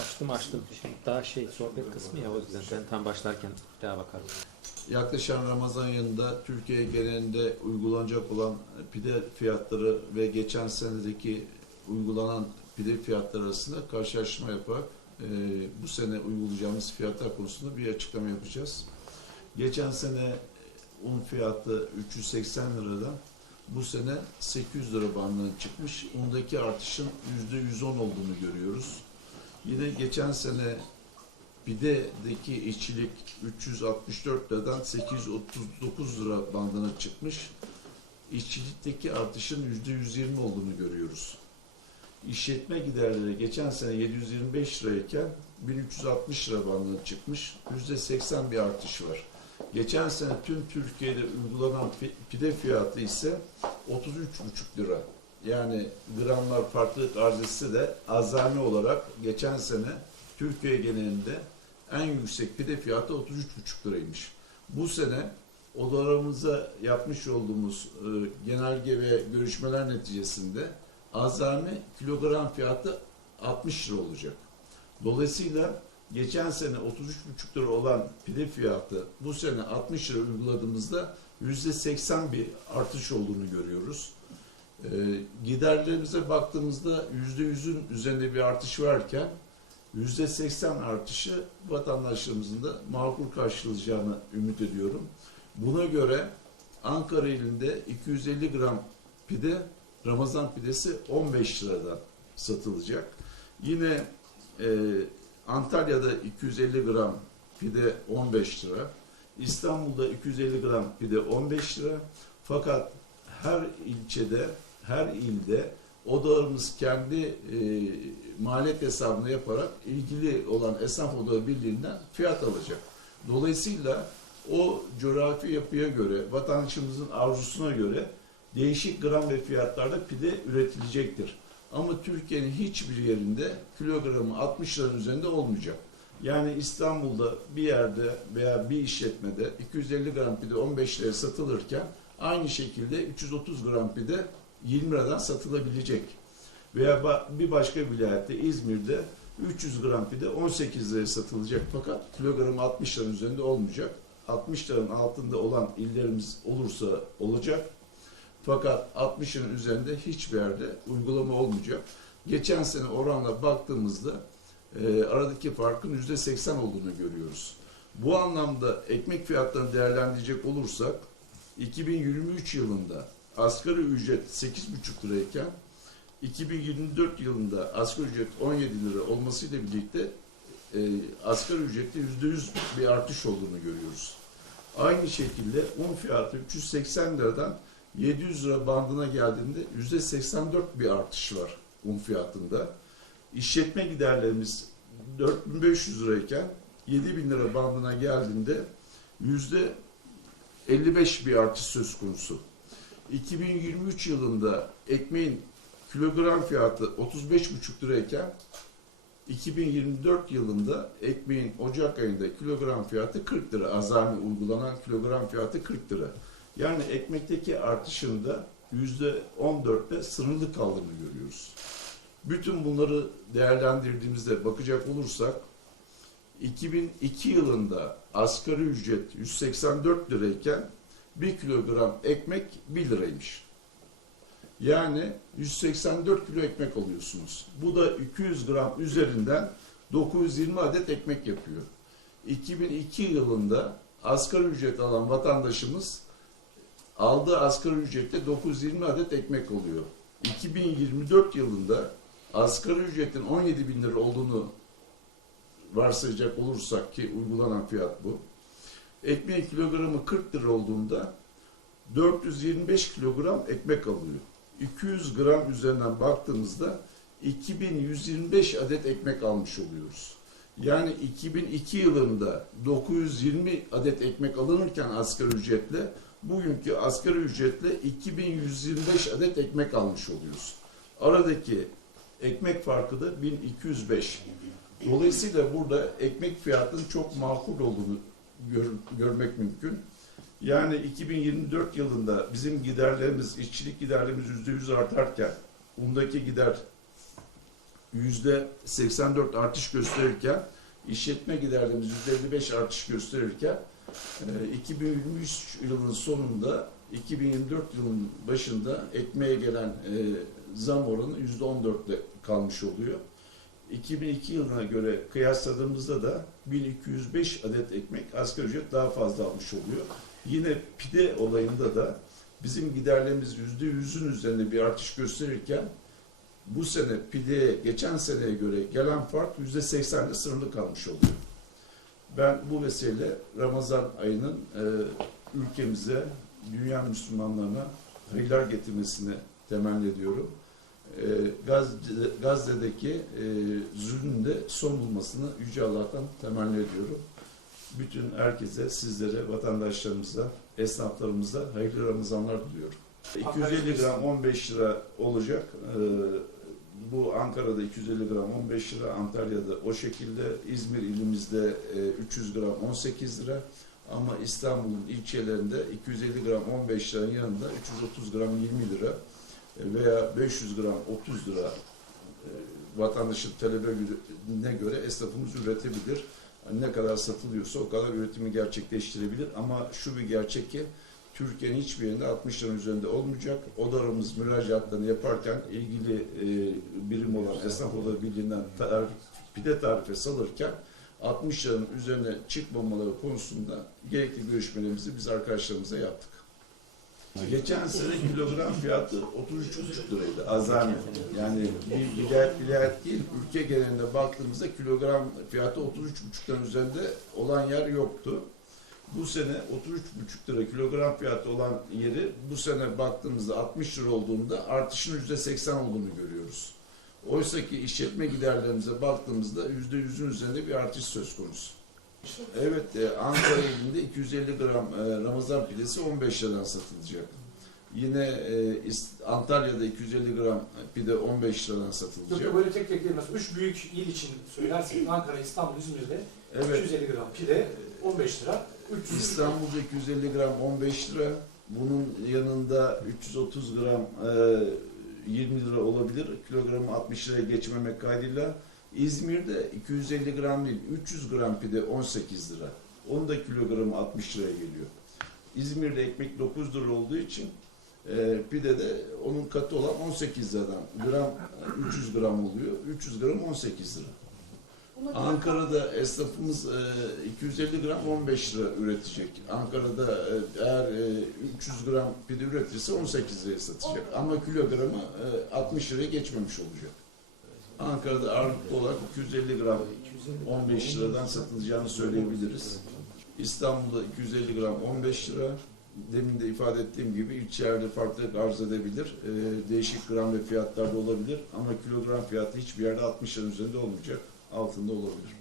Açtım açtım. Şimdi daha şey sohbet kısmı ya o yüzden ben tam başlarken daha bakarım. Yaklaşan Ramazan ayında Türkiye genelinde uygulanacak olan pide fiyatları ve geçen senedeki uygulanan pide fiyatları arasında karşılaştırma yaparak e, bu sene uygulayacağımız fiyatlar konusunda bir açıklama yapacağız. Geçen sene un fiyatı 380 liradan bu sene 800 lira bandına çıkmış. Undaki artışın %110 olduğunu görüyoruz. Yine geçen sene Pide'deki işçilik 364 liradan 839 lira bandına çıkmış. İşçilikteki artışın %120 olduğunu görüyoruz. İşletme giderleri geçen sene 725 lirayken 1360 lira bandına çıkmış. %80 bir artış var. Geçen sene tüm Türkiye'de uygulanan pide fiyatı ise 33,5 lira. Yani gramlar farklılık arz etse de azami olarak geçen sene Türkiye genelinde en yüksek pide fiyatı 33,5 liraymış. Bu sene odalarımıza yapmış olduğumuz e, genelge ve görüşmeler neticesinde azami kilogram fiyatı 60 lira olacak. Dolayısıyla geçen sene 33,5 lira olan pide fiyatı bu sene 60 lira uyguladığımızda %80 bir artış olduğunu görüyoruz. E, giderlerimize baktığımızda %100'ün üzerinde bir artış varken %80 artışı vatandaşlarımızın da makul karşılayacağını ümit ediyorum. Buna göre Ankara ilinde 250 gram pide, Ramazan pidesi 15 liradan satılacak. Yine e, Antalya'da 250 gram pide 15 lira, İstanbul'da 250 gram pide 15 lira. Fakat her ilçede, her ilde odalarımız kendi e, maliyet hesabını yaparak ilgili olan esnaf odaları birliğinden fiyat alacak. Dolayısıyla o coğrafi yapıya göre, vatandaşımızın arzusuna göre değişik gram ve fiyatlarda pide üretilecektir. Ama Türkiye'nin hiçbir yerinde kilogramı 60 liranın üzerinde olmayacak. Yani İstanbul'da bir yerde veya bir işletmede 250 gram pide 15 liraya satılırken aynı şekilde 330 gram pide 20 liradan satılabilecek. Veya bir başka vilayette İzmir'de 300 gram pide 18 liraya satılacak fakat kilogramı 60 liranın üzerinde olmayacak. 60 liranın altında olan illerimiz olursa olacak. Fakat 60 liranın üzerinde hiçbir yerde uygulama olmayacak. Geçen sene oranla baktığımızda e, aradaki farkın %80 olduğunu görüyoruz. Bu anlamda ekmek fiyatlarını değerlendirecek olursak 2023 yılında asgari ücret 8,5 lirayken 2024 yılında asgari ücret 17 lira olmasıyla birlikte e, asgari ücrette %100 bir artış olduğunu görüyoruz. Aynı şekilde un fiyatı 380 liradan 700 lira bandına geldiğinde %84 bir artış var un fiyatında. İşletme giderlerimiz 4500 lirayken 7000 lira bandına geldiğinde %55 bir artış söz konusu. 2023 yılında ekmeğin kilogram fiyatı 35,5 lirayken 2024 yılında ekmeğin Ocak ayında kilogram fiyatı 40 lira. Azami uygulanan kilogram fiyatı 40 lira. Yani ekmekteki artışın da %14'te sınırlı kaldığını görüyoruz. Bütün bunları değerlendirdiğimizde bakacak olursak 2002 yılında asgari ücret 184 lirayken 1 kilogram ekmek 1 liraymış. Yani 184 kilo ekmek alıyorsunuz. Bu da 200 gram üzerinden 920 adet ekmek yapıyor. 2002 yılında asgari ücret alan vatandaşımız aldığı asgari ücrette 920 adet ekmek oluyor. 2024 yılında asgari ücretin 17 bin lira olduğunu varsayacak olursak ki uygulanan fiyat bu. Ekmeğin kilogramı 40 lira olduğunda 425 kilogram ekmek alıyor. 200 gram üzerinden baktığımızda 2125 adet ekmek almış oluyoruz. Yani 2002 yılında 920 adet ekmek alınırken asgari ücretle bugünkü asgari ücretle 2125 adet ekmek almış oluyoruz. Aradaki ekmek farkı da 1205. Dolayısıyla burada ekmek fiyatının çok makul olduğunu gör- görmek mümkün. Yani 2024 yılında bizim giderlerimiz, işçilik giderlerimiz %100 artarken undaki gider yüzde 84 artış gösterirken işletme giderlerimiz yüzde 55 artış gösterirken e, 2023 yılının sonunda 2024 yılının başında ekmeğe gelen zam oranı yüzde 14'te kalmış oluyor. 2002 yılına göre kıyasladığımızda da 1205 adet ekmek asgari ücret daha fazla almış oluyor. Yine pide olayında da bizim giderlerimiz %100'ün üzerinde bir artış gösterirken bu sene pideye geçen seneye göre gelen fark %80'de sınırlı kalmış oluyor. Ben bu vesileyle Ramazan ayının e, ülkemize, dünya Müslümanlarına hayırlar getirmesini temenni ediyorum. E, Gazze, Gazze'deki e, zulmün de son bulmasını Yüce Allah'tan temenni ediyorum. Bütün herkese, sizlere, vatandaşlarımıza, esnaflarımıza hayırlı Ramazanlar diliyorum. 250 gram 15 lira olacak. Ee, bu Ankara'da 250 gram 15 lira, Antalya'da o şekilde, İzmir ilimizde e, 300 gram 18 lira. Ama İstanbul'un ilçelerinde 250 gram 15 liranın yanında 330 gram 20 lira e, veya 500 gram 30 lira e, vatandaşın talebine göre esnafımız üretebilir. Ne kadar satılıyorsa o kadar üretimi gerçekleştirebilir. Ama şu bir gerçek ki Türkiye'nin hiçbir yerinde 60 liranın üzerinde olmayacak. Odalarımız müracaatlarını yaparken ilgili e, birim olan Esnaf Odaları Birliği'nden tarif, pide tarifesi alırken 60 liranın üzerine çıkmamaları konusunda gerekli görüşmelerimizi biz arkadaşlarımıza yaptık. Geçen sene kilogram fiyatı 33,5 liraydı azami. Yani bir vilayet vilayet değil, ülke genelinde baktığımızda kilogram fiyatı 33,5'tan üzerinde olan yer yoktu. Bu sene 33,5 lira kilogram fiyatı olan yeri bu sene baktığımızda 60 lira olduğunda artışın %80 olduğunu görüyoruz. Oysa ki işletme giderlerimize baktığımızda %100'ün üzerinde bir artış söz konusu. Evet, e, Ankara ilinde 250 gram e, Ramazan pidesi 15 liradan satılacak. Yine e, Antalya'da 250 gram pide 15 liradan satılacak. yok böyle tek tek değil. Mesela üç büyük il için söylersek Ankara, İstanbul, İzmir'de Evet, 250 gram pide 15 lira. 300 İstanbul'da 250 gram 15 lira. Bunun yanında 330 gram e, 20 lira olabilir. Kilogramı 60 liraya geçmemek kaydıyla. İzmir'de 250 gram değil 300 gram pide 18 lira. Onun da kilogramı 60 liraya geliyor. İzmir'de ekmek 9 lira olduğu için e, pide de onun katı olan 18 liradan. Gram e, 300 gram oluyor. 300 gram 18 lira. Ankara'da esnafımız e, 250 gram 15 lira üretecek. Ankara'da e, eğer e, 300 gram pide üretirse 18 liraya satacak. Ama kilogramı e, 60 liraya geçmemiş olacak. Ankara'da ağırlıklı olarak 250 gram 15 liradan satılacağını söyleyebiliriz. İstanbul'da 250 gram 15 lira. Demin de ifade ettiğim gibi ilçelerde farklılık arz edebilir. E, değişik gram ve fiyatlarda olabilir. Ama kilogram fiyatı hiçbir yerde 60 liranın üzerinde olmayacak. Altında olabilir.